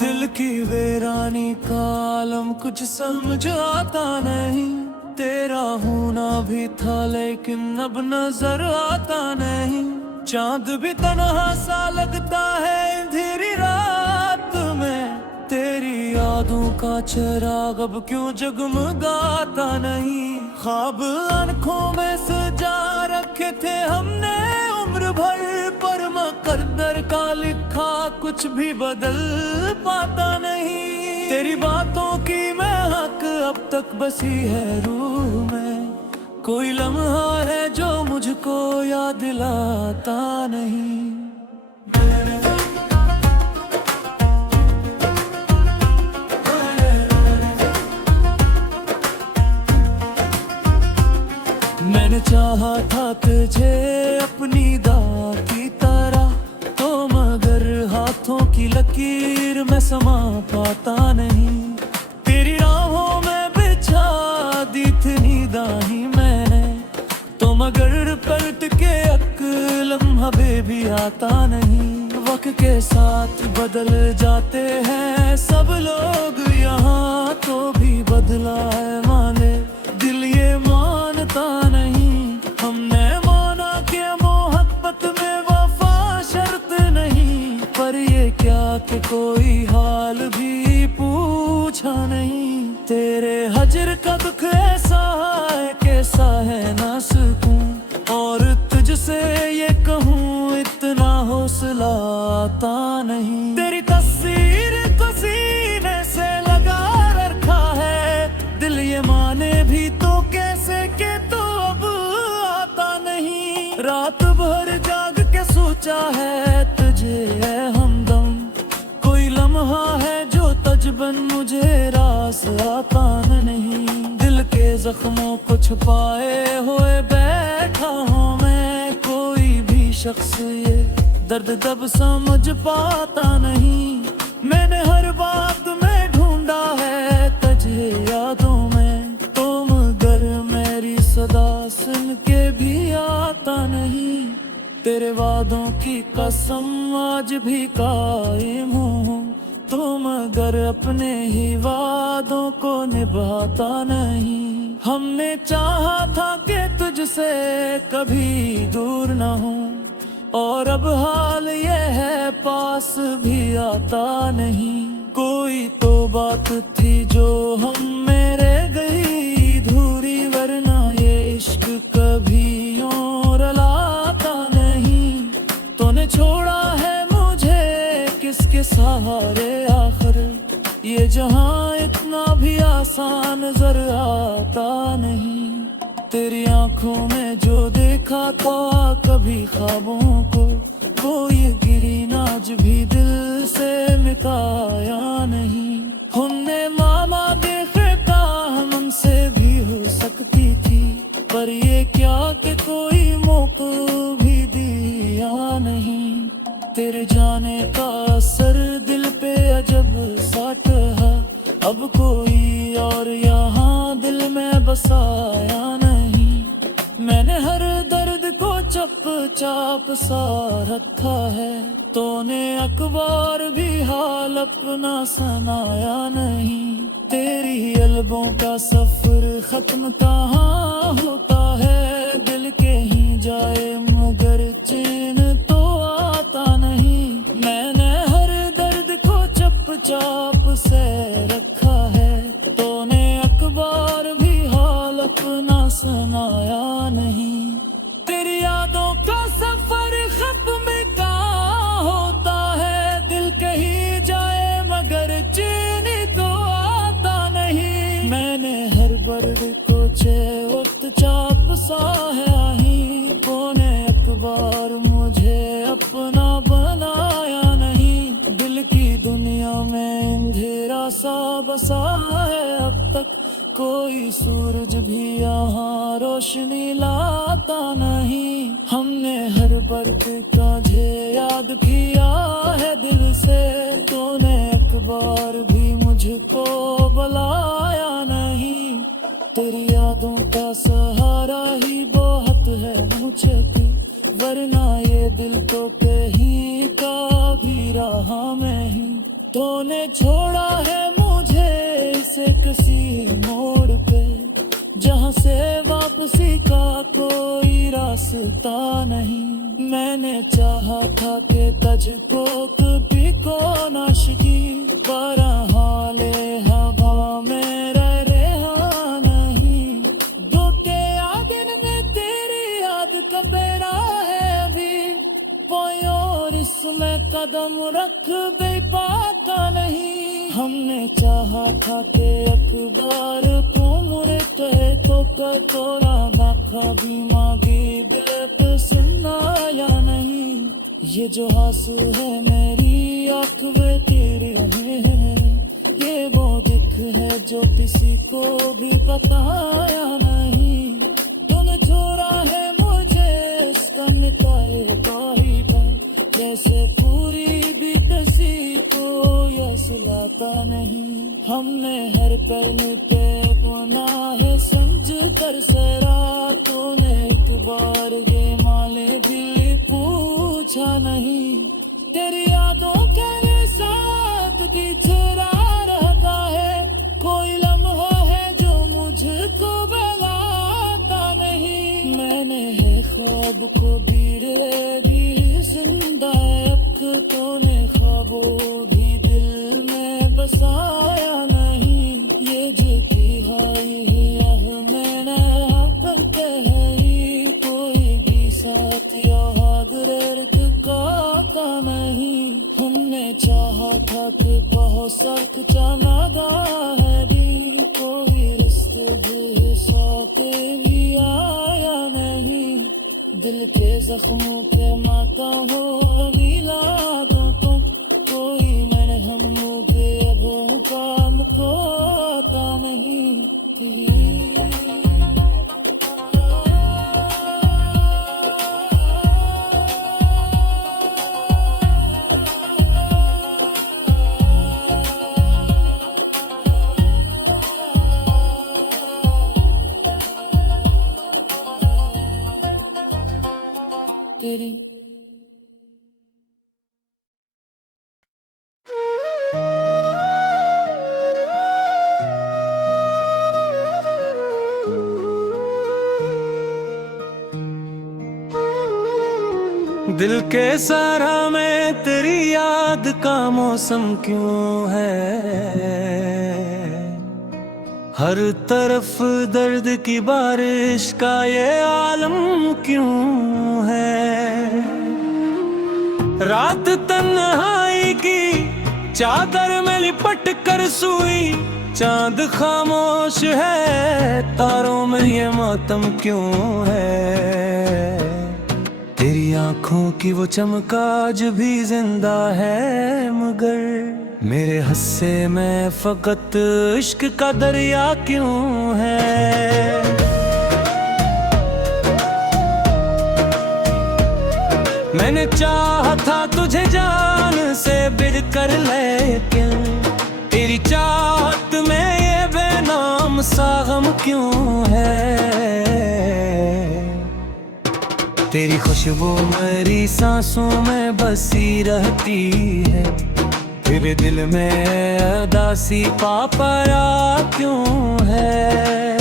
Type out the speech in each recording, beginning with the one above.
दिल की वीरानी का आलम कुछ समझ आता नहीं। तेरा होना भी था लेकिन अब नजर आता नहीं। चांद भी तन्हा सा लगता है अंधेरी रात में। तेरी यादों का चिराग अब क्यों जगमगाता नहीं। ख्वाब आंखों में सजा रखे थे हमने उम्र भर, पर मुकद्दर का लिखा कुछ भी बदल पाता नहीं। तेरी बातों की महक अब तक बसी है रूह में। कोई लम्हा है जो मुझको याद दिलाता नहीं। मैंने चाहा था तुझे अपनी दाग की तरह, तो मगर हाथों की लकीर में समा पाता नहीं। तेरी राहों में बिछा दी थी निगाहें मैंने, तो मगर पलट के लम्हा भी आता नहीं। वक्त के साथ बदल जाते हैं सब लोग यहाँ, तो भी बदला है माने दिल ये मानता नहीं। हमने माना कि मोहब्बत में वफा शर्त नहीं, पर ये क्या कि कोई हाल भी पूछा नहीं। तेरे हजर का दुख ऐसा है कैसा है ना सकूं, और तुझसे ये कहूँ इतना हौसला आता नहीं। तेरी तस्वीर को सीने से लगा रखा है दिल, ये माने भी तो कैसे के तो अब आता नहीं। रात भर जाग के सोचा है तुझे है हमदम, कोई लम्हा है जो तजबन मुझे रास आता नहीं। दिल के जख्मों को छुपाए हुए बैठा हूँ मैं, कोई भी शख्स ये दर्द तब समझ पाता नहीं। मैंने हर बात में ढूंढा है तुझे यादों में, तो मगर मेरी सदा सुन के भी आता नहीं। तेरे वादों की कसम आज भी कायम हूँ, तो मगर अपने ही वादों को निभाता नहीं। हमने चाहा था कि तुझसे कभी दूर न हूँ, और अब हाल ये है पास भी आता नहीं। कोई तो बात थी जो हम मेरे गई धूरी, वरना ये इश्क कभी यूं रलाता नहीं। तूने छोड़ा है मुझे किसके सहारे आखिर, ये जहां इतना भी आसान नजर आता नहीं। तेरी आंखों में जो देखा था कभी ख्वाबों को, वो ये गिरी नाज भी दिल से मिटाया नहीं। हमने मामा देखा हमसे भी हो सकती थी, पर ये क्या कि कोई मौका भी दिया नहीं। तेरे जाने का असर दिल पे अजब सा टहा, अब कोई और यहाँ दिल में बसाया नहीं। मैंने हर दर्द को चप चाप सा रखा है, तूने अखबार भी हाल अपना सुनाया नहीं। तेरी अलबों का सफर खत्म कहाँ होता है, दिल के ही जाए मगर चैन तो आता नहीं। मैंने हर दर्द को चप चाप से रखा है, तूने अखबार भी हाल अपना सुनाया नहीं। तेरी यादों का सफर खत्म कहाँ होता है, दिल कहीं जाए मगर चैन तो आता नहीं। मैंने हर बर्द को वक्त चाप सा है आही, तूने अखबार मुझे अपना बनाया नहीं। दिल की दुनिया में अंधेरा सा बसा है अब तक, कोई सूरज भी यहाँ रोशनी लाता नहीं। हमने हर बर्द का याद किया है दिल से, तूने अखबार भी मुझको बुलाया नहीं। तेरी यादों का सहारा ही बहुत है मुझे, वरना ये दिल तो कहीं का भी रहा मैं ही। तूने छोड़ा है मुझे इसे किसी मोड़ पे, जहाँ से वापसी का कोई रास्ता नहीं। मैंने चाहा था कि तुझको कभी को नाशकी, पर हाले हवा में रहा नहीं। दो के दिन में तेरी याद का बेड़ा है अभी, कोई और इसमें कदम रख भी पाता नहीं। हमने चाहा था कि अखबार उम्र कहे तो कतोरा बाखा भी मांगी दिल पे सुनना या नहीं। ये जो आंसू है मेरी आँख में तेरे हैं, ये वो दिख है जो किसी को भी बताया नहीं। तुम छोड़ा है मुझे इसका निकाय जैसे पूरी भी किसी को यस लाता नहीं। हमने हर कर्म पे गुनाह समझ कर सरा, तूने एक बार ये माले भी पूछा नहीं। तेरी यादों के साथ बिछड़ा रहता है, कोई लम्हा है जो मुझको बुलाता नहीं। मैंने है ख्वाब को बीड़े भी जिंदा अब, तूने ख्वाबों भी दिल में बसाया नहीं। ये झुकी हाई है मैंने करके है, कोई भी साथ याद का नहीं। हमने चाहा था कि बहुत सख्त चमगा है दी, कोई रिश्ते भी साके भी आया नहीं। दिल के जख्मों के माता हो लीला दो तुम, कोई मरहम के अबों का मुझको आता नहीं। तेरी दिल के सारा में तेरी याद का मौसम क्यों है, हर तरफ दर्द की बारिश का ये आलम क्यों है। रात तन्हाई की चादर में लिपट कर सोई, चांद खामोश है, तारों में ये मातम क्यों है। तेरी आंखों की वो चमक आज भी जिंदा है, मगर मेरे हस्से में फकत इश्क का दरिया क्यों है। मैंने चाहा था तुझे जान से बिड़ कर, लेकिन तेरी चाहत में ये बेनाम सा गम क्यों है। तेरी खुशबू मेरी सांसों में बसी रहती है, तेरे दिल में उदासी पापरा क्यों है।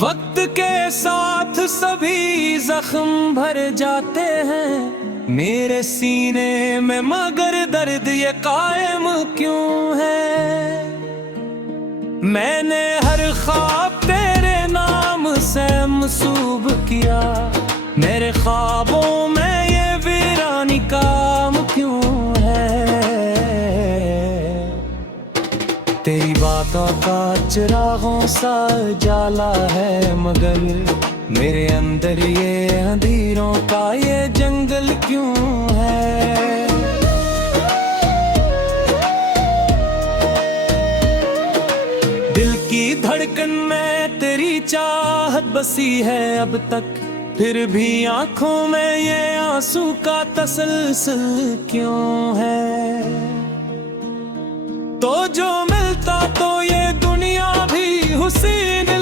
वक्त के साथ सभी जख्म भर जाते हैं मेरे सीने में, मगर दर्द ये कायम क्यों है। मैंने हर ख्वाब तेरे नाम से मंसूब किया, मेरे ख्वाबों में ये वीरानी काम क्यों है। तेरी बातों का चिरागों सा जाला है, मगर मेरे अंदर ये अंधेरों का ये जंगल क्यों है। दिल की धड़कन में तेरी चाहत बसी है अब तक, फिर भी आंखों में ये आंसू का तसलसल क्यों है। तो जो मिलता तो ये दुनिया भी हुस्न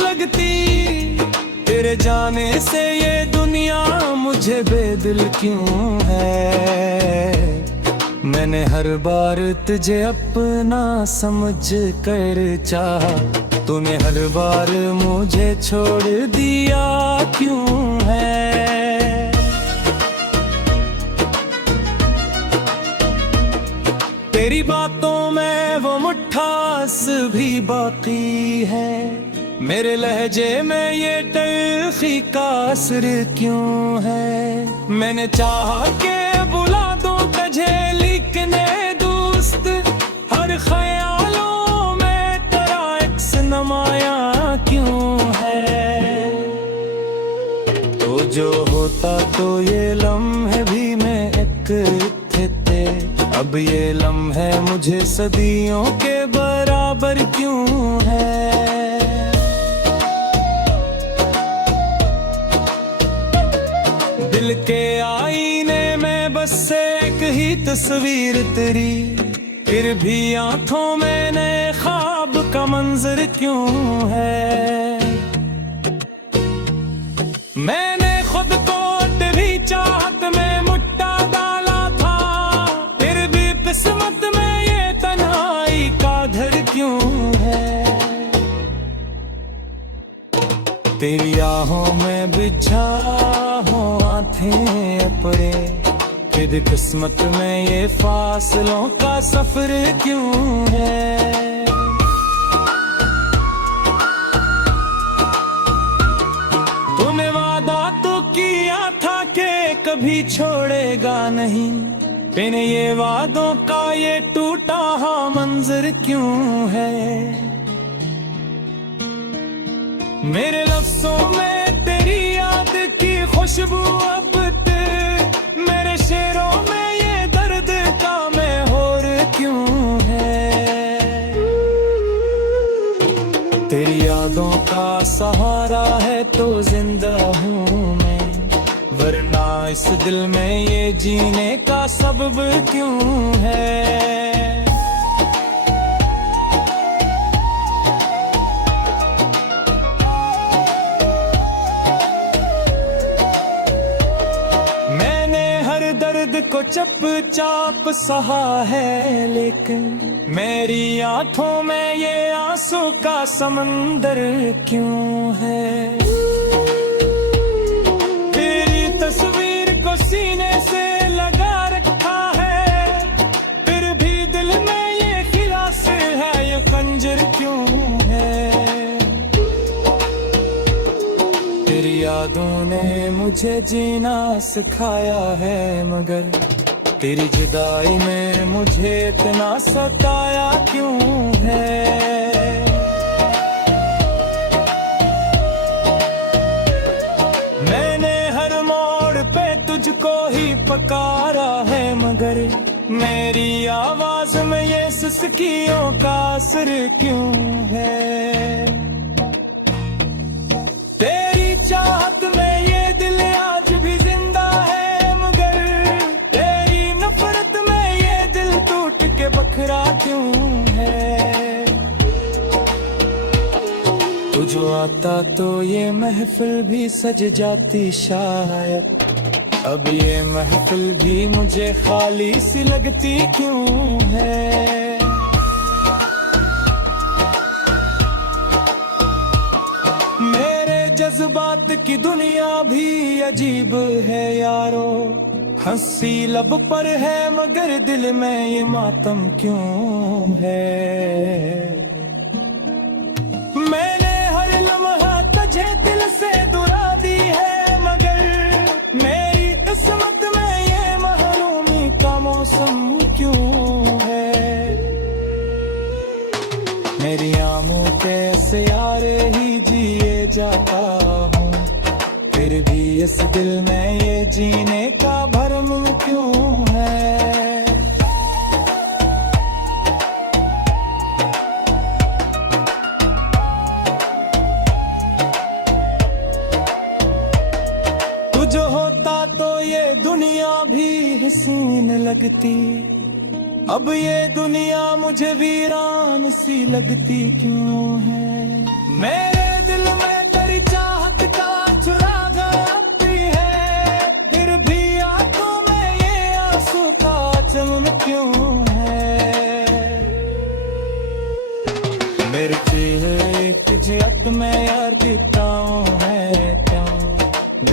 तेरे जाने से ये दुनिया मुझे बेदिल क्यों है। मैंने हर बार तुझे अपना समझ कर चाहा, तूने हर बार मुझे छोड़ दिया क्यों है। तेरी बातों में वो मिठास भी बाकी है, मेरे लहजे में ये तल्खी का असर क्यों है। मैंने चाहा के बुला दूं तुझे लेकिन ए दोस्त, हर ख्यालों में तेरा अक्स नमाया क्यों है। तो जो होता तो ये लम्हे भी मैं एक थे, अब ये लम्हे मुझे सदियों के बराबर क्यों है। दिल के आईने में बस एक ही तस्वीर तेरी, फिर भी आंखों में नए ख्वाब का मंजर क्यों है। मैंने खुद को तेरी चाहत में मुट्ठा डाला था, फिर भी किस्मत में ये तन्हाई का घर क्यों है। तेरी आहों में बिछा हो आंखें अपने, फिर किस्मत में ये फासलों का सफर क्यों है। तूने वादा तो किया था कि कभी छोड़ेगा नहीं, बिन ये वादों का ये टूटा हुआ मंजर क्यों है। मेरे लफ्जों में तेरी याद की खुशबू अब ते, मेरे शेरों में ये दर्द का महौर क्यों है। तेरी यादों का सहारा है तो जिंदा हूँ मैं, वरना इस दिल में ये जीने का सबब क्यों है। को चुपचाप सहा है, लेकिन मेरी आंखों में ये आंसू का समंदर क्यों है। तेरी तस्वीर को सीने से लगा रखा है, फिर भी दिल में ये खिलास है, ये खंजर क्यों है। तेरी यादों ने मुझे जीना सिखाया है, मगर तेरी जुदाई में मुझे इतना सताया क्यों है। मैंने हर मोड़ पे तुझको ही पुकारा है, मगर मेरी आवाज में ये सिसकियों का असर क्यों है। तेरी चाहत में ये दिल आज भी जिंदा है, मगर तेरी नफरत में ये दिल टूट के बखरा क्यों है। तू जो आता तो ये महफिल भी सज जाती शायद, अब ये महफिल भी मुझे खाली सी लगती क्यों है। जज्बात की दुनिया भी अजीब है यारो, हंसी लब पर है मगर दिल में ये मातम क्यों है। मैंने हर लम्हा तुझे दिल से दुआ दी है, मगर मेरी किस्मत में ये महरूमी का मौसम क्यों है। मेरी आमों के सियारे ही जिए जाता हूँ, फिर भी इस दिल में ये जीने का भरम क्यों है। तू जो होता तो ये दुनिया भी हसीन लगती, अब ये दुनिया मुझे वीरान सी लगती क्यों है। मेरे दिल में तेरी चाहत का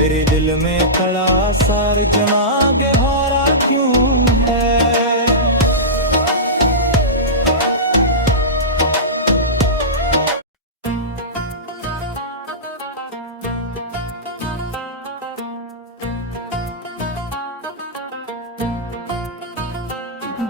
तेरे दिल में खड़ा सार जमा गहरा क्यों है।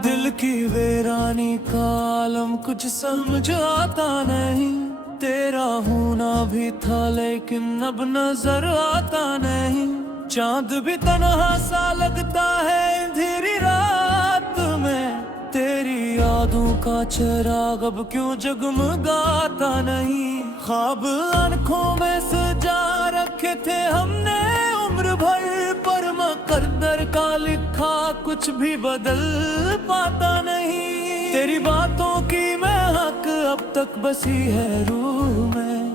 दिल की वीरानी का आलम कुछ समझ आता नहीं, तेरा होना भी था लेकिन अब नजर आता नहीं। चांद भी तन्हा सा लगता है अंधेरी रात में, तेरी यादों का चिराग अब क्यों जगमगाता नहीं। ख्वाब आंखों में सजा रखे थे हमने उम्र भर, पर मुकद्दर का लिखा कुछ भी बदल पाता नहीं। तेरी बातों की महक अब तक बसी है रूह में,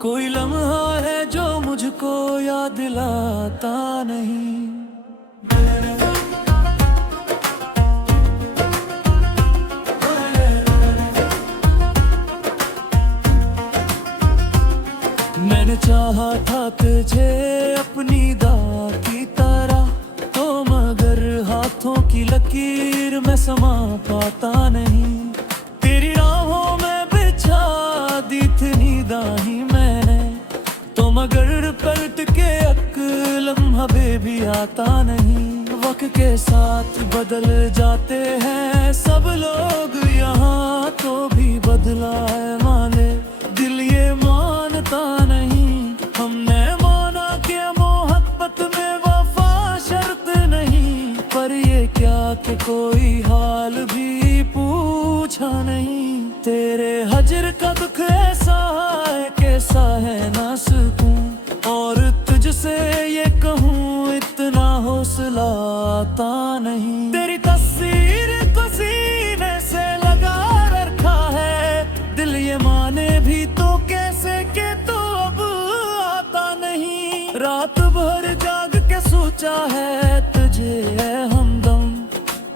कोई लम्हा है जो मुझको याद दिलाता नहीं। मैंने चाहा था तुझे अपनी दाग की तरह, तो मगर हाथों की लकीर में समा पाता नहीं। तेरी राहों में बिछा दी थी निगाहें मैंने, तो मगर पलट के लम्हा भी आता नहीं। वक्त के साथ बदल जाते हैं सब लोग यहाँ, तो भी बदला है माने दिल ये मानता नहीं। हमने माना कि मोहब्बत में वफा शर्त नहीं, पर ये क्या कि कोई हाल भी पूछा नहीं। तेरे हजर का दुख ऐसा है कैसा है ना सकूं, और तुझसे ये कहूँ इतना हौसला आता नहीं। तेरी तस्वीर को सीने से लगा रखा है, दिल ये माने भी तो कैसे के तो अब आता नहीं। रात भर जाग के सोचा है तुझे है हमदम,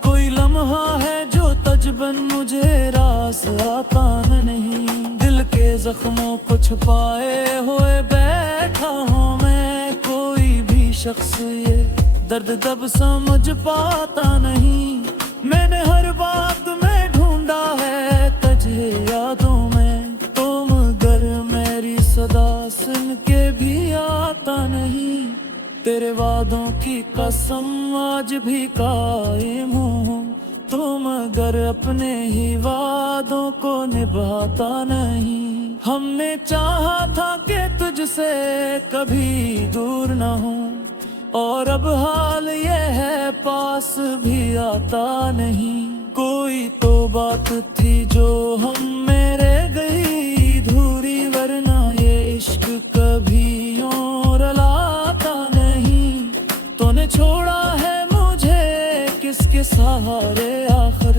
कोई लम्हा है जो तजबन मुझे रास आता नहीं। दिल के जख्मों को छुपाए हुए बैठा हूँ मैं, कोई भी शख्स ये दर्द दब समझ पाता नहीं। मैंने हर बात में ढूंढा है तुझे यादों में, तो मगर मेरी सदा सुन के भी आता नहीं। तेरे वादों की कसम आज भी कायम हूँ, तो मगर अपने ही वादों को निभाता नहीं। हमने चाहा था कि तुझसे कभी दूर न हूँ, और अब हाल ये है पास भी आता नहीं। कोई तो बात थी जो हम मेरे गई धूरी, वरना ये इश्क कभी यूं रलाता नहीं। तूने छोड़ा है मुझे किसके सहारे, आखिर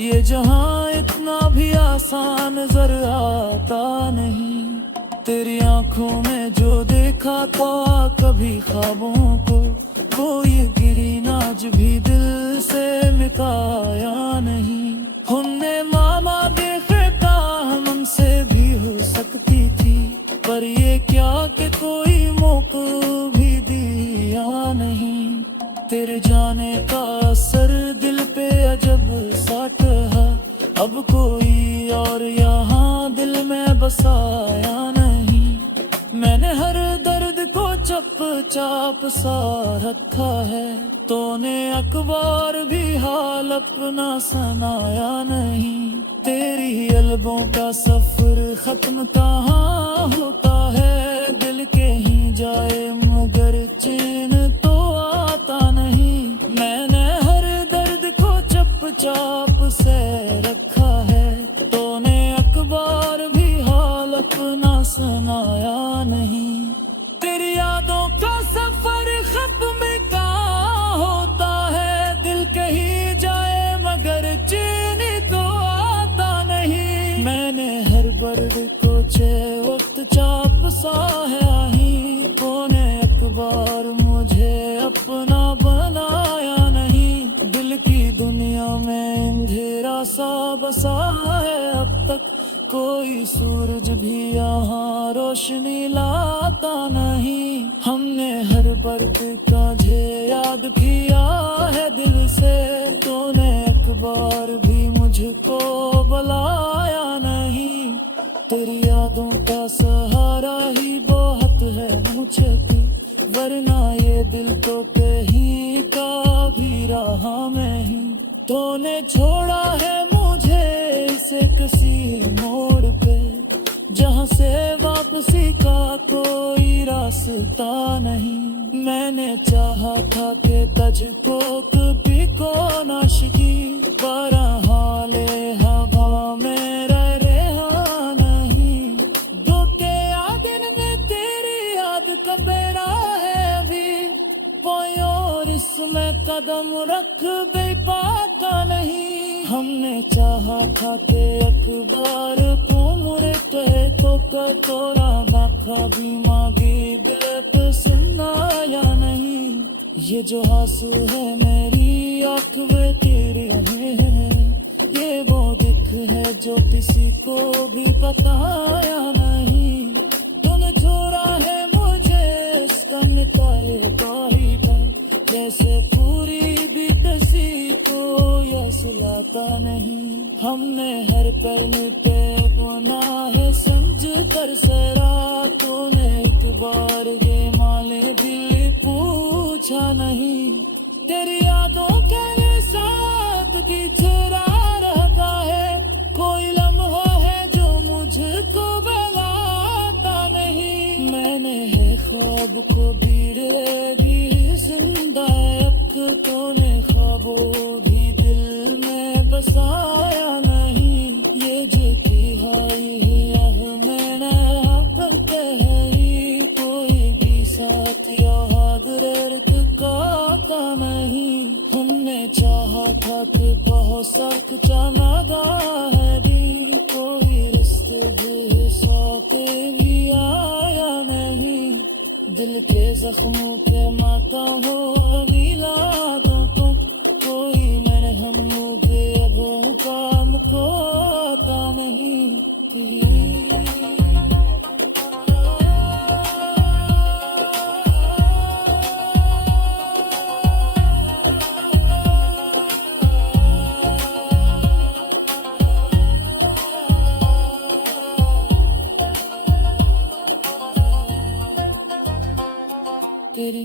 ये जहां इतना भी आसान नजर आता नहीं। तेरी आंखों में जो देखा था कभी ख्वाबों को, वो ये गिरी नाज भी दिल से मिटाया नहीं। हमने मामा देखा हमसे भी हो सकती थी, पर ये क्या कि कोई मौका भी दिया नहीं। तेरे जाने का असर दिल पे अजब सा टहा, अब कोई और यहाँ दिल में बसाया नहीं। मैंने हर दर्द को चुपचाप सा रखा है, तूने अखबार भी हाल अपना सुनाया नहीं। तेरी अलबों का सफर खत्म कहाँ होता है, दिल के ही जाए मगर चैन तो आता नहीं। मैंने हर दर्द को चुपचाप से रखा है, तूने अखबार भी हाल अपना सुनाया नहीं। तेरी यादों का सफर खत्म कहाँ होता है, दिल कहीं जाए मगर चैन तो आता नहीं। मैंने हर बर्ड को छे वक्त चाप सा है आही, तूने अखबार मुझे अपना बनाया नहीं। दिल की दुनिया में अंधेरा सा बसा है अब तक, कोई सूरज भी यहाँ रोशनी लाता नहीं। हमने हर बर्फ का झे याद किया है दिल से, तूने एक बार भी मुझको बुलाया नहीं। तेरी यादों का सहारा ही बहुत है मुझे, वरना ये दिल तो कहीं का भी रहा मैं ही। तूने छोड़ा है मुझे इसे किसी मोड़ पे, जहाँ से वापसी का कोई रास्ता नहीं। मैंने चाहा था कि तुझको कभी को नाशकी, पर हाले हवा में रहा नहीं। दो के दिन में तेरी याद का बेड़ा है अभी, कोई और इसमें कदम रख भी पाता नहीं। हमने चाहा था कि अखबार मुरे कहे तो तोरा दाखा भी मांगी बेप सुनना या नहीं। ये जो आंसू है मेरी आँख में तेरे हैं, ये वो दिख है जो किसी को भी बताया नहीं। तूने छोड़ा है मुझे इसका निकाय गाही है, जैसे पूरी भी किसी को यस लाता नहीं। हमने हर कर्म पे गुनाह समझ कर सरा, तूने एक बार ये माले भी पूछा नहीं। तेरी यादों के साथ की चेहरा रहता है, कोई लम्हा है जो मुझको बुलाता नहीं। मैंने है ख्वाब को बीड़े भी जिंदा अब, तूने ख्वाबों भी दिल में बसाया नहीं। ये जो की हाई है मैंने बनते है, कोई भी साथ याद का नहीं। हमने चाहा था कि बहुत सख्त चमगा है दी, कोई रिश्ते भी साथ भी आया नहीं। दिल के जख्मों के माता हो लीला दो तुम, कोई मरहम मुझे अबों का मुझको आता नहीं। तेरी